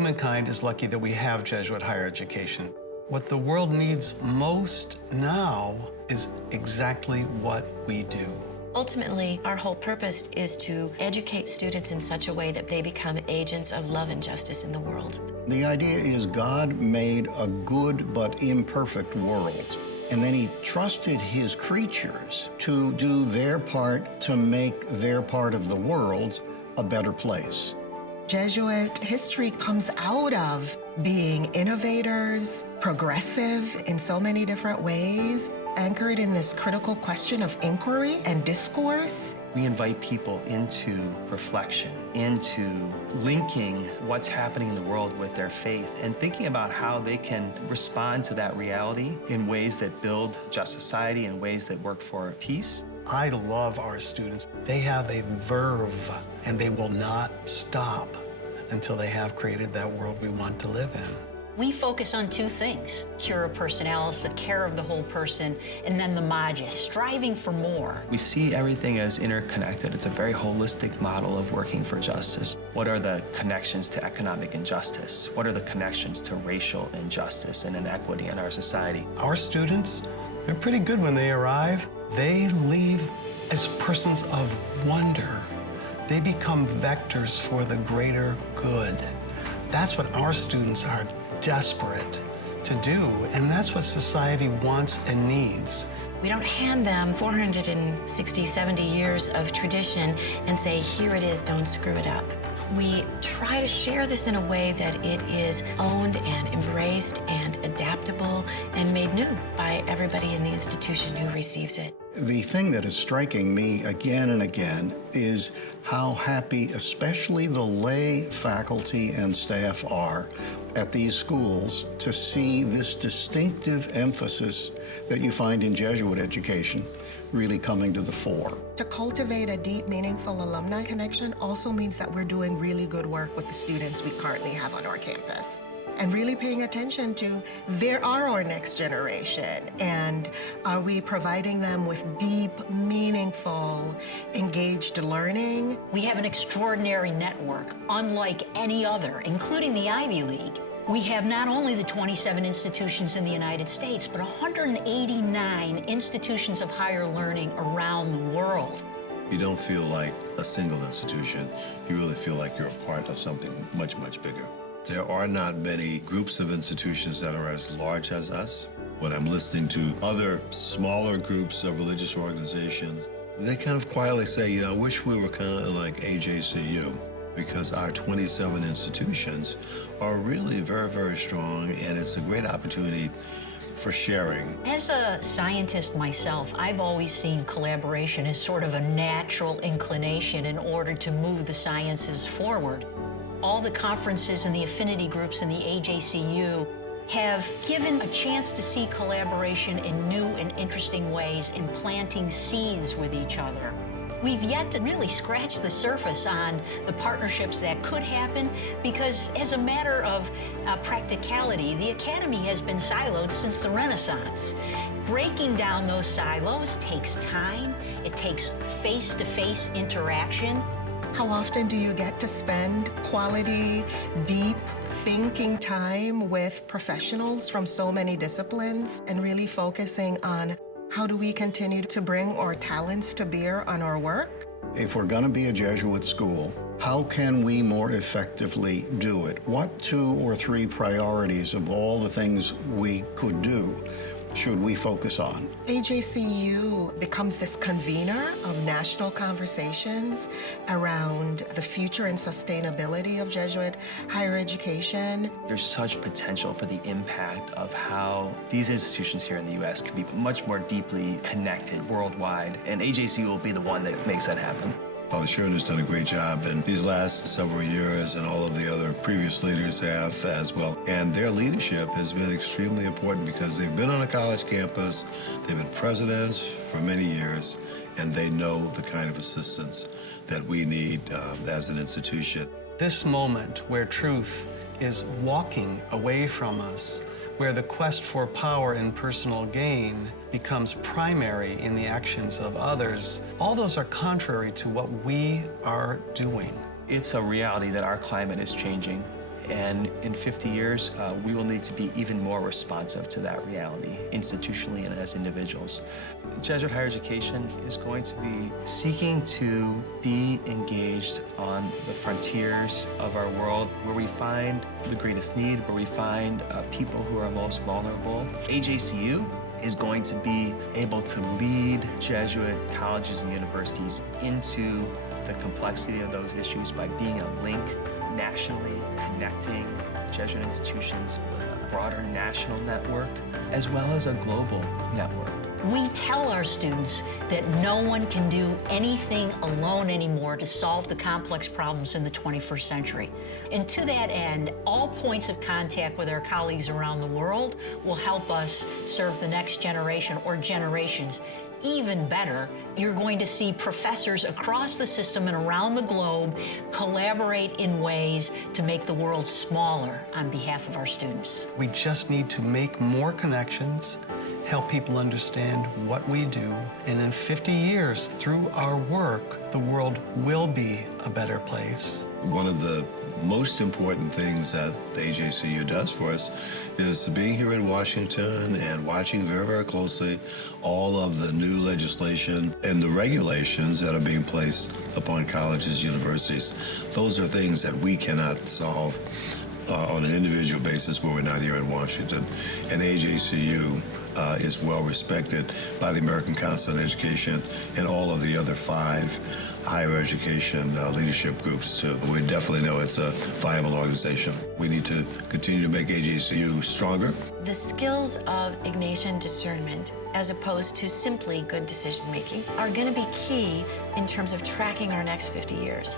Humankind is lucky that we have Jesuit higher education. What the world needs most now is exactly what we do. Ultimately, our whole purpose is to educate students in such a way that they become agents of love and justice in the world. The idea is God made a good but imperfect world, and then he trusted his creatures to do their part to make their part of the world a better place. Jesuit history comes out of being innovators, progressive in so many different ways, anchored in this critical question of inquiry and discourse. We invite people into reflection, into linking what's happening in the world with their faith and thinking about how they can respond to that reality in ways that build just society, in ways that work for peace. I love our students. They have a verve, and they will not stop until they have created that world we want to live in. We focus on two things: cura personalis, the care of the whole person, and then the magis, striving for more. We see everything as interconnected. It's a very holistic model of working for justice. What are the connections to economic injustice? What are the connections to racial injustice and inequity in our society? Our students, they're pretty good when they arrive. They leave as persons of wonder. They become vectors for the greater good. That's what our students are desperate to do, and that's what society wants and needs. We don't hand them 460, 70 years of tradition and say, here it is, don't screw it up. We try to share this in a way that it is owned and embraced and adaptable and made new by everybody in the institution who receives it. The thing that is striking me again and again is how happy, especially the lay faculty and staff are at these schools to see this distinctive emphasis that you find in Jesuit education really coming to the fore. To cultivate a deep, meaningful alumni connection also means that we're doing really good work with the students we currently have on our campus, and really paying attention to, there are our next generation, and are we providing them with deep, meaningful, engaged learning? We have an extraordinary network, unlike any other, including the Ivy League. We have not only the 27 institutions in the United States, but 189 institutions of higher learning around the world. You don't feel like a single institution. You really feel like you're a part of something much, much bigger. There are not many groups of institutions that are as large as us. When I'm listening to other smaller groups of religious organizations, they kind of quietly say, you know, I wish we were kind of like AJCU, because our 27 institutions are really very, very strong, and it's a great opportunity for sharing. As a scientist myself, I've always seen collaboration as sort of a natural inclination in order to move the sciences forward. All the conferences and the affinity groups in the AJCU have given a chance to see collaboration in new and interesting ways in planting seeds with each other. We've yet to really scratch the surface on the partnerships that could happen, because as a matter of practicality, the academy has been siloed since the Renaissance. Breaking down those silos takes time. It takes face-to-face interaction. How often do you get to spend quality, deep thinking time with professionals from so many disciplines and really focusing on how do we continue to bring our talents to bear on our work? If we're going to be a Jesuit school, how can we more effectively do it? What 2 or 3 priorities of all the things we could do should we focus on? AJCU becomes this convener of national conversations around the future and sustainability of Jesuit higher education. There's such potential for the impact of how these institutions here in the U.S. can be much more deeply connected worldwide, and AJCU will be the one that makes that happen. Father Sherman has done a great job in these last several years, and all of the other previous leaders have as well. And their leadership has been extremely important because they've been on a college campus, they've been presidents for many years, and they know the kind of assistance that we need as an institution. This moment where truth is walking away from us, where the quest for power and personal gain becomes primary in the actions of others, all those are contrary to what we are doing. It's a reality that our climate is changing, And in 50 years, we will need to be even more responsive to that reality, institutionally and as individuals. Jesuit higher education is going to be seeking to be engaged on the frontiers of our world, where we find the greatest need, where we find people who are most vulnerable. AJCU is going to be able to lead Jesuit colleges and universities into the complexity of those issues by being a link nationally, connecting Jesuit institutions with a broader national network, as well as a global network. We tell our students that no one can do anything alone anymore to solve the complex problems in the 21st century. And to that end, all points of contact with our colleagues around the world will help us serve the next generation or generations. Even better, you're going to see professors across the system and around the globe collaborate in ways to make the world smaller on behalf of our students. We just need to make more connections, help people understand what we do, and in 50 years, through our work, the world will be a better place. One of the most important things that the AJCU does for us is being here in Washington and watching very, very closely all of the new legislation and the regulations that are being placed upon colleges, universities. Those are things that we cannot solve on an individual basis when we're not here in Washington. And AJCU is well respected by the American Council on Education and all of the other 5 higher education leadership groups too. We definitely know it's a viable organization. We need to continue to make AJCU stronger. The skills of Ignatian discernment, as opposed to simply good decision making, are going to be key in terms of tracking our next 50 years.